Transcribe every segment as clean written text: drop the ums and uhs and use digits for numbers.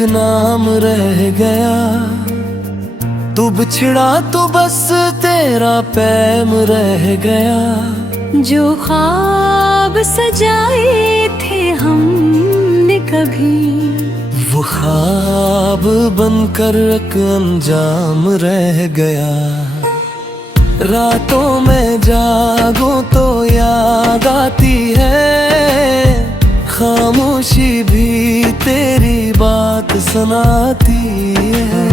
एक नाम रह गया। तू बिछड़ा तो बस तेरा पैम रह गया। जो ख्वाब सजाए थे हमने कभी, वो ख्वाब बनकर एक अंजाम रह गया। रातों में जागो तो याद आती है, खामोशी भी तेरी बात सुनाती है।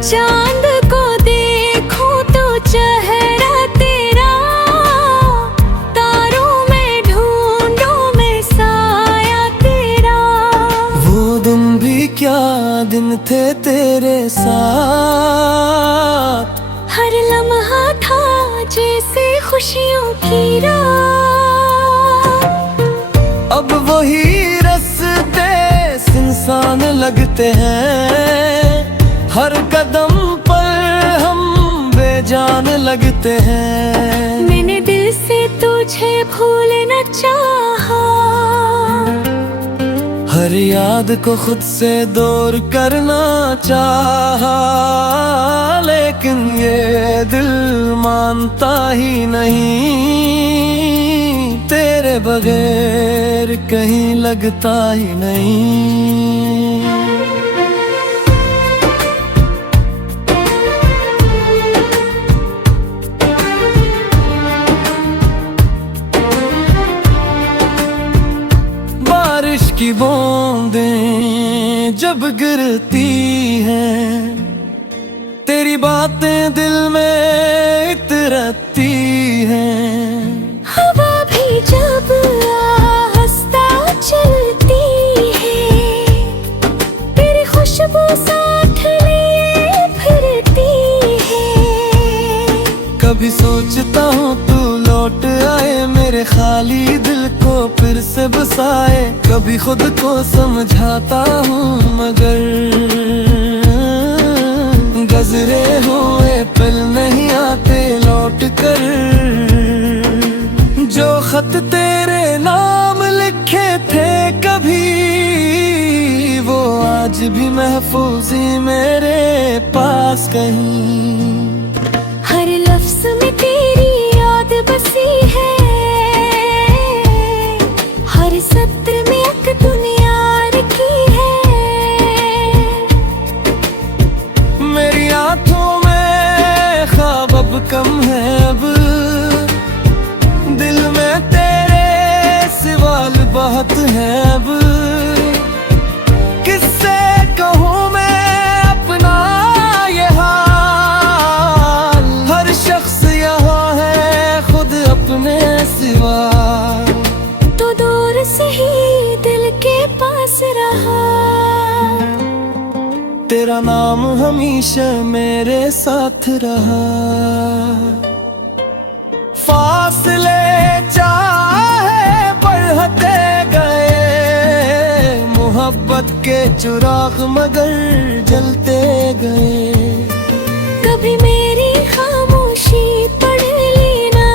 चांद को देखो तो चेहरा तेरा, तारों में ढूंढो मैं साया तेरा। वो दिन भी क्या दिन थे तेरे साथ, हर लम्हा था जैसे खुशियों की रात। अब वही रास्ते सुनसान लगते हैं, हर कदम पर हम बेजान लगते हैं। मैंने दिल से तुझे भूलना चाहा, हर याद को खुद से दूर करना चाहा, लेकिन ये दिल मानता ही नहीं, तेरे बगैर कहीं लगता ही नहीं। बारिश की बूंदें जब गिरती हैं, तेरी बातें दिल में इतरती हैं। हवा भी जब आहिस्ता चलती है, तेरी खुशबू साथ लिए फिरती है। कभी सोचता हूँ तू लौट आए, मेरे खाली दिल को फिर से बसाए। कभी खुद को समझाता हूँ मगर गुज़रे हुए पल नहीं आते लौट कर। जो खत तेरे नाम लिखे थे कभी, वो आज भी महफूज़ी मेरे पास कहीं। हर लफ्ज़ में तेरी याद बसी है, हर सत्र में एक दुनिया रखी है। मेरी आंखों में ख्वाब अब कम है, अब दिल में तेरे सवाल बहुत है। अब किससे कहूँ मैं अपना ये हाल, हर शख्स यहाँ है खुद अपने सिवा। तो दूर से ही दिल के पास रहा, तेरा नाम हमेशा मेरे साथ रहा। फासले चाहे बढ़ते गए, मोहब्बत के चिराग मगर जलते गए। कभी मेरी खामोशी पढ़ लेना,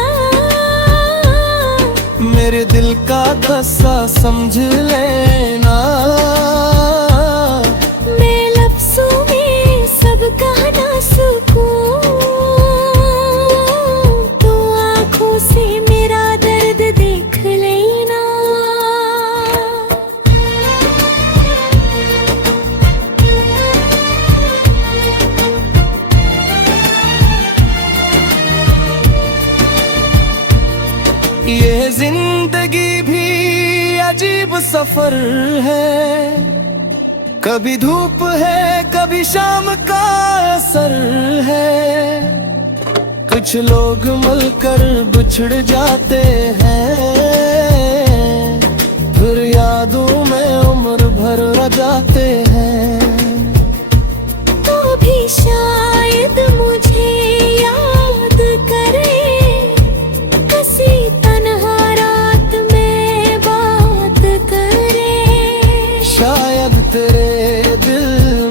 मेरे दिल का गुस्सा समझ लेना। मैं लफ्ज़ों में सब कहना सकूं, तो आँखों से मेरा दर्द देख लेना। ये जिंदगी भी अजीब सफर है, कभी धूप है कभी शाम का असर है। कुछ लोग मिलकर बिछड़ जाते हैं, फिर यादों में उम्र भर रह जाते हैं। तो भी शायद मुझे याद करे, किसी तन्हा रात में बात करे। शायद तेरे दिल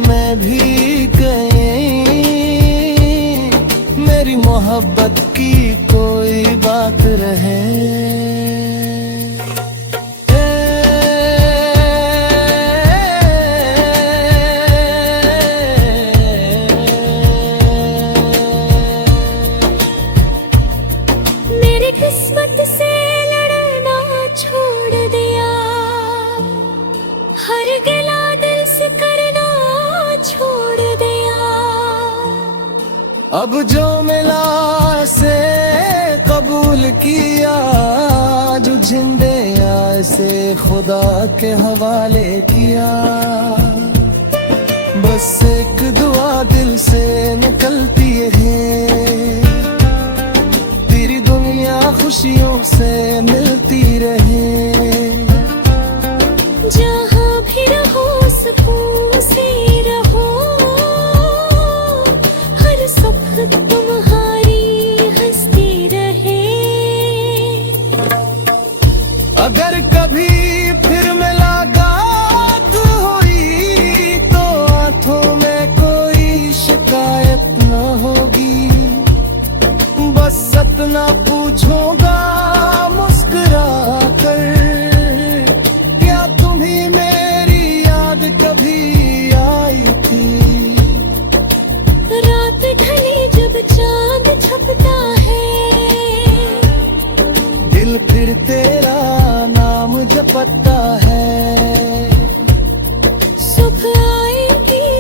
में भी कहीं मेरी मोहब्बत की कोई बात रहे। अब जो मिला से कबूल किया, जो झंडे ऐसे खुदा के हवाले किया। बस एक दुआ दिल से निकलती है, तेरी दुनिया खुशियों से मिलती रहे। जहाँ भी रहो सुकून से रहो, हर सुख तुम्हारी हंसती रहे। अगर कभी फिर मुलाकात हुई तो आंखों में कोई शिकायत न होगी। बस सतना पूछूंगा मुस्कुरा कर, क्या तुम्हें मेरी याद कभी आई थी? रात ढली जब चांद छपता है, दिल फिर तेरा नाम जपता है। सुबह आएगी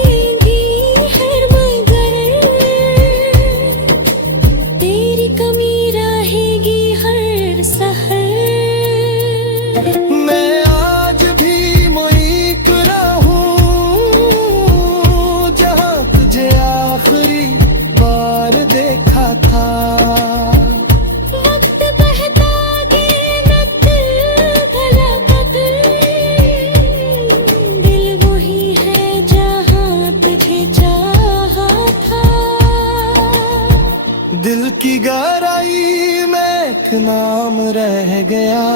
हर मगर, तेरी कमी रहेगी हर सहर। मैं आज भी मुईक रहूं, जहां तुझे आखिरी बार देखा था। वक्त बहता गिरत धड़कत, दिल वही है जहां तुझे चाहा था। दिल की गहराई में एक नाम रह गया,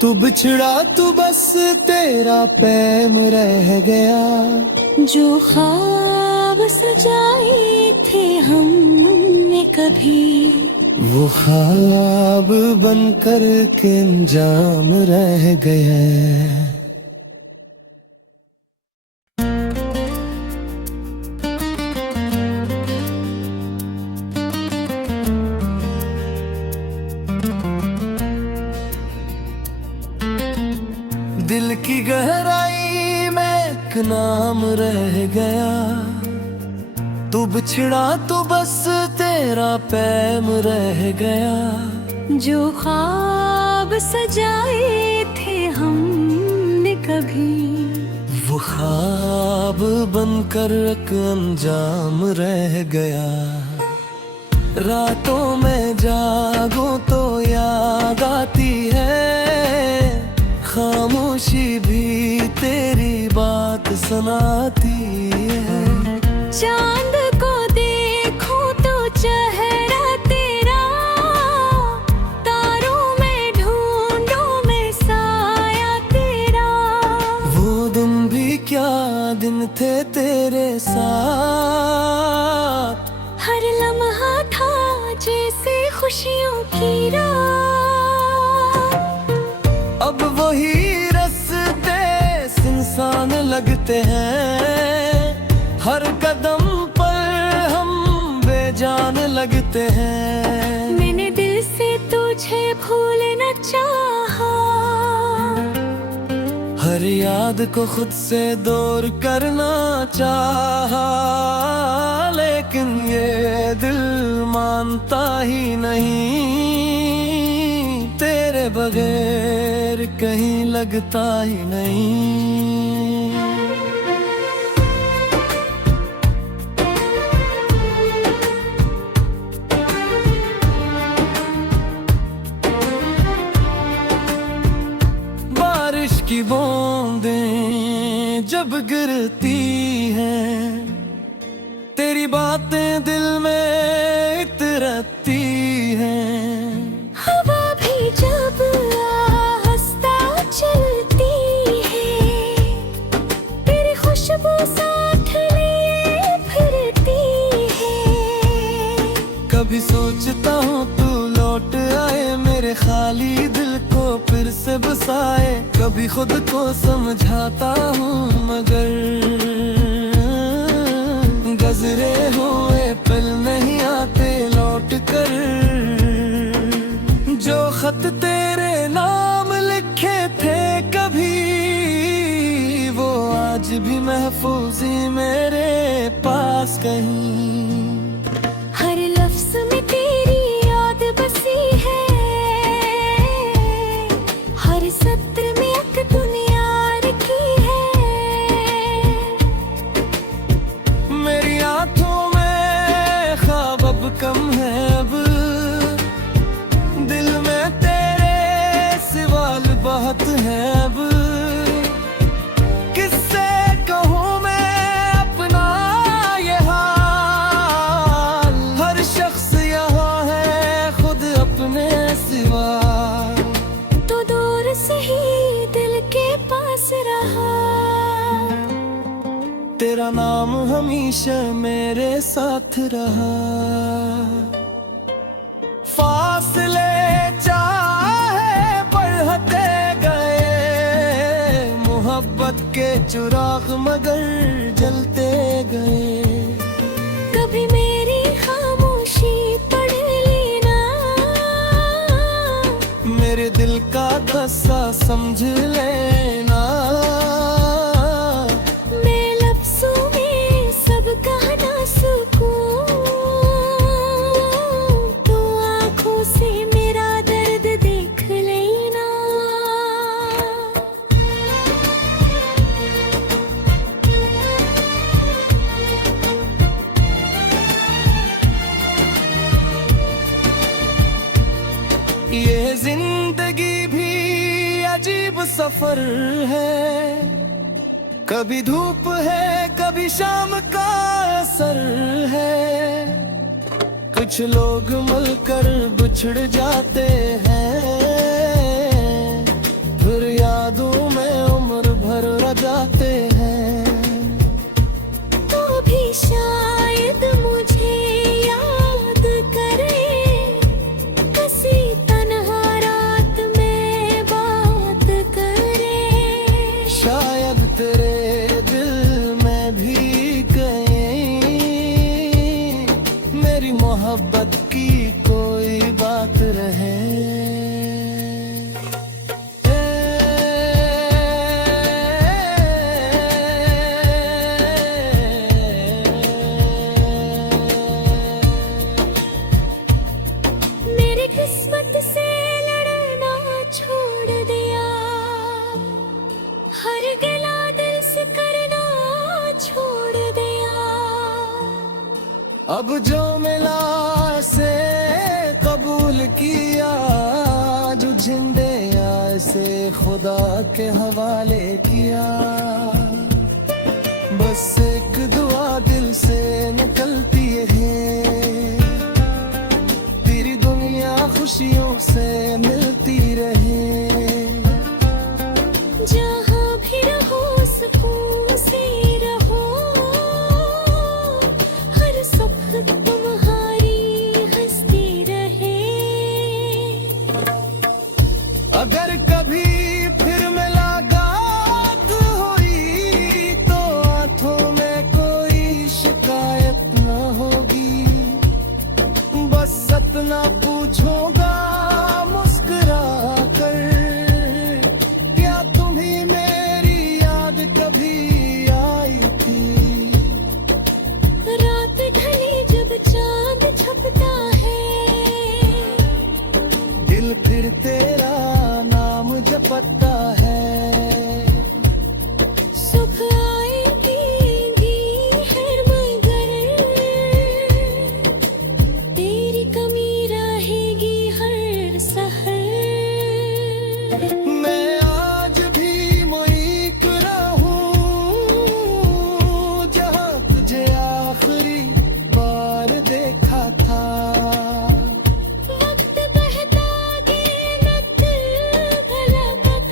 तू बिछड़ा तू बस तेरा प्रेम रह गया। जो ख्वाब सजाए थे हमने कभी, वो ख्वाब बनकर के अंजाम रह गया। दिल की गहराई में एक नाम रह गया, तू बिछड़ा तो बस तेरा प्रेम रह गया। जो ख्वाब सजाए थे हमने कभी, वो ख्वाब बनकर एक अंजाम रह गया। रातों में जागो तो याद आती है, खामोशी भी तेरी बात सुनाती है। चांद को देखो तो चेहरा तेरा, तारों में ढूंढो मैं साया तेरा। वो दिन भी क्या दिन थे तेरे साथ, हर लम्हा था जैसे खुशियों की रात। अब वही रास्ते सुनसान लगते हैं, हर कदम पर हम बेजान लगते हैं। मैंने दिल से तुझे भूलना चाहा, हर याद को खुद से दूर करना चाहा, लेकिन ये दिल मानता ही नहीं, तेरे बगैर कहीं लगता ही नहीं। बारिश की बूंदें जब गिरती हैं, तेरी बातें दिल में इतरती हैं। हवा भी जब आहिस्ता चलती है, तेरी खुशबू साथ लिए फिरती है। कभी सोचता हूँ तू लौट आए, मेरे खाली दिल को फिर से बसाए। कभी खुद को समझाता हूँ मगर गजरे हुए पल नहीं आते लौट कर। जो खत तेरे नाम लिखे थे कभी, वो आज भी महफूज ही मेरे पास कहीं। तेरा नाम हमेशा मेरे साथ रहा। फासले चाहे बढ़ते गए, मोहब्बत के चिराग मगर जलते गए। कभी मेरी खामोशी पढ़ लेना, मेरे दिल का गुस्सा समझ लेना। मैं लफ्ज़ों में सब कहना सकूं, तो आँखों से मेरा दर्द देख लेना। ये जिंदगी भी अजीब सफर है, कभी धूप है कभी शाम का असर है। कुछ लोग मिलकर बिछड़ जाते हैं, फिर यादों में उम्र भर रह जाते हैं। तो भी शायद मुझे याद करे, किसी तन्हा रात में बात करे। शायद तेरे दिल में भी कहीं मेरी मोहब्बत की कोई बात रहे। मेरी किस्मत से लड़ना छोड़ दिया, हर गिला दिल से करना छोड़ दिया। अब जो मिला से कबूल किया, जो झंडे से खुदा के हवाले किया। बस एक दुआ दिल से निकलती है, तेरी दुनिया खुशियों से मिलती रहे। जहाँ भी रहो सुकून से रहो, हर सुख तुम्हारी हंसती रहे। अगर कभी फिर मुलाकात हुई, तो हाथों में कोई शिकायत न होगी। बस सतना पूछोगा मुस्कुरा कर, क्या तुम्हें मेरी याद कभी आई थी। रात ढली जब चांद छपता है, दिल फिर तेरा नाम जपता है। सुबह आएगी हर मगर, तेरी कमी रहेगी हर सहर। मैं आज भी मुईक रहूं, जहाँ तुझे आखिरी बार देखा था। वक्त बहता गिनत धड़कत,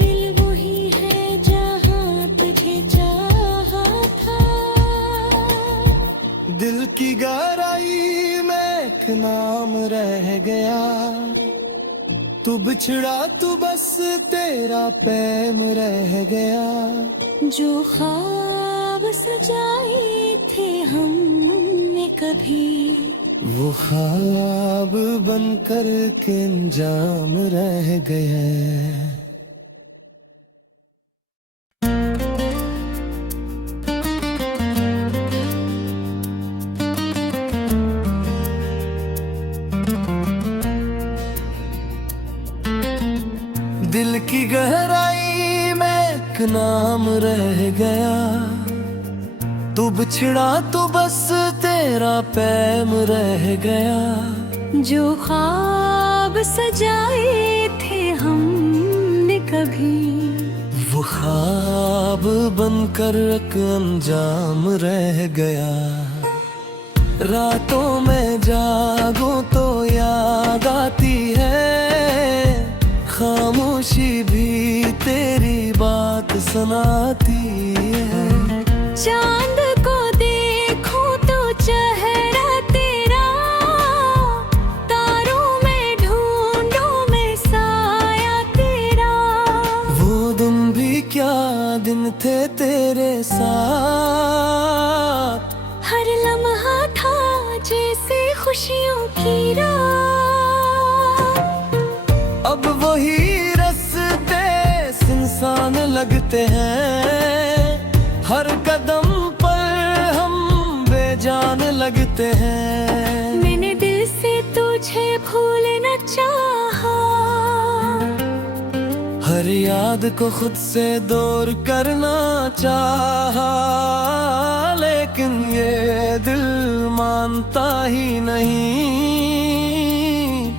दिल वही है जहाँ तुझे चाहा था। दिल की गहराई में एक नाम रह गया, तू बिछड़ा तू बस तेरा प्रेम रह गया। जो ख्वाब सजाए थे हमने कभी, वो ख्वाब बनकर के अंजाम रह गया। दिल की गहराई में एक नाम रह गया, तू बिछड़ा तो बस तेरा प्रेम रह गया। जो ख्वाब सजाए थे हमने कभी, वो ख्वाब बनकर एक अंजाम रह गया। रातों में जागो तो याद आती है, खामोशी भी तेरी बात सनसनाती है। चांद को देखूं तो चेहरा तेरा, तारों में ढूंढूं मैं साया तेरा। वो दिन भी क्या दिन थे तेरे साथ, हर लम्हा था जैसे खुशियों की रात। अब वही रास्ते सुनसान लगते हैं, हर कदम पर हम बेजान लगते हैं। मैंने दिल से तुझे भूलना चाहा, हर याद को खुद से दूर करना चाहा, लेकिन ये दिल मानता ही नहीं,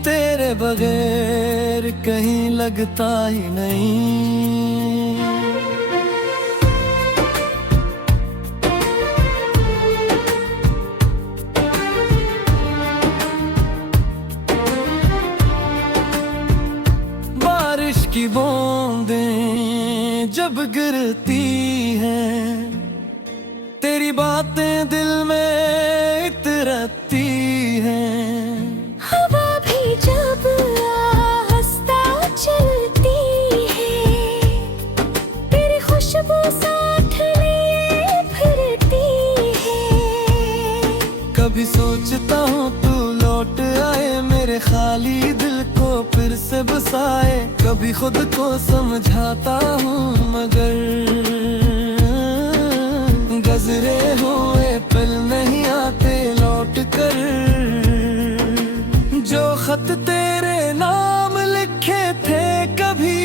तेरे बगैर कहीं लगता ही नहीं। बारिश की बूंदें जब गिरती हैं, तेरी बातें दिल में इतरती हैं। हवा भी जब आहिस्ता चलती है, तेरी खुशबू साथ लिए फिरती है। कभी सोचता हूँ तू लौट आए, मेरे खाली दिल को फिर से बसाए। कभी खुद को समझाता हूँ मगर गजरे हुए पल नहीं आते लौट कर। जो खत तेरे नाम लिखे थे कभी,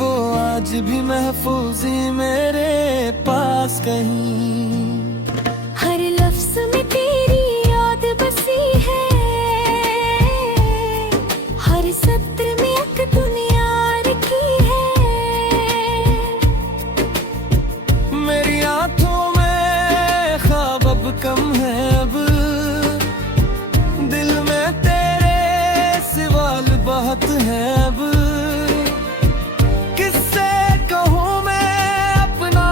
वो आज भी महफूजी मेरे पास कहीं। हर लफ्ज में तेरी याद बसी है, हर सत्र में एक दुनिया रखी है। मेरी आंखों में ख्वाब अब कम है, अब दिल में तेरे सवाल बहुत है। अब किससे कहूँ मैं अपना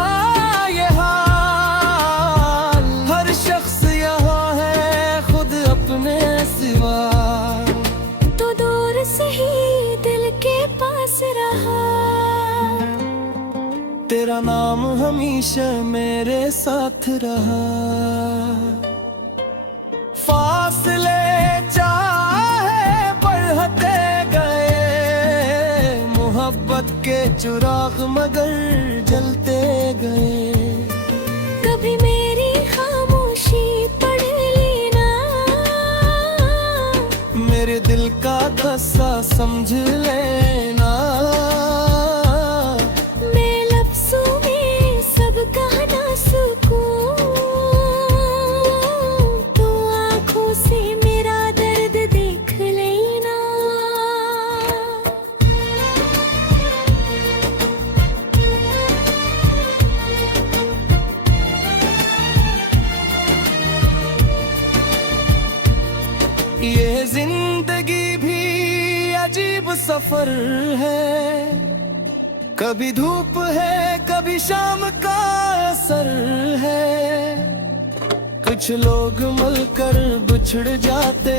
ये हाल, हर शख्स यहाँ है खुद अपने सिवा। तो दूर से ही दिल के पास रहा, तेरा नाम हमेशा मेरे साथ रहा। फासले चाहे बढ़ते गए, मोहब्बत के चिराग मगर जलते गए। कभी मेरी खामोशी पढ़ लेना, मेरे दिल का दस्सा समझ लेना। मैं लफ्ज़ों में सब कहना सकूं, तो आँखों से मेरा दर्द देख लेना। ये जिंदगी भी अजीब सफर है, कभी धूप है कभी शाम का असर है। कुछ लोग मिलकर बिछड़ जाते